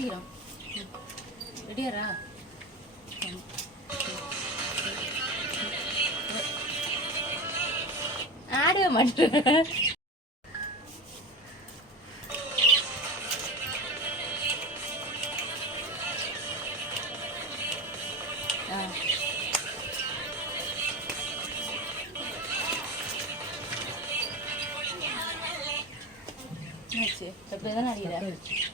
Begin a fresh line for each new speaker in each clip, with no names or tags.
சீக்கிரம் ரெடியாரா ஆடவே மாட்டேன் ஆ என்னாச்சு அப்படியே தானே அடிக்கிற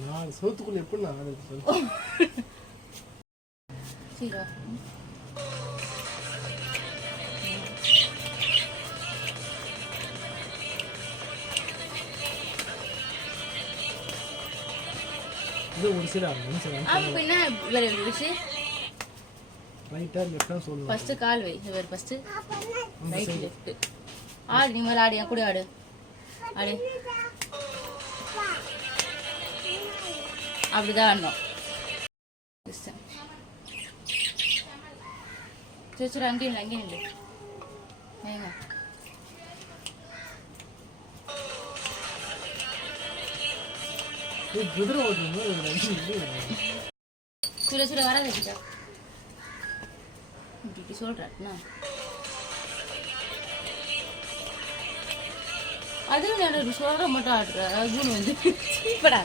நான் சோத்துக்குள்ள எப்படி நான் ஆடுறது? சொல்லு
சீக்கிரம்.
இது ஒரு ஆடணும் சரி
ஆமாம் பின்ன வேறு எப்படி வச்சு
ரைட்டாக லெஃப்டாக சொல்லணும்
ஃபஸ்ட்டு கால் வை வேறு ஃபஸ்ட்டு ரைட் லெஃப்ட்டு ஆடு நீ மேலே ஆடு என் கூட ஆடு. ஆடு. அப்படிதான் ஆடணும். சரி சரி அங்கேயும் இல்லை அங்கேயும் இல்லை.
குதிரை ஓட்டணும்
சுட சுட வர வச்சுட்டா. இப்படி அதுவும் நான் சொல்கிற மட்டும் ஆடுற அது வந்து இப்படா.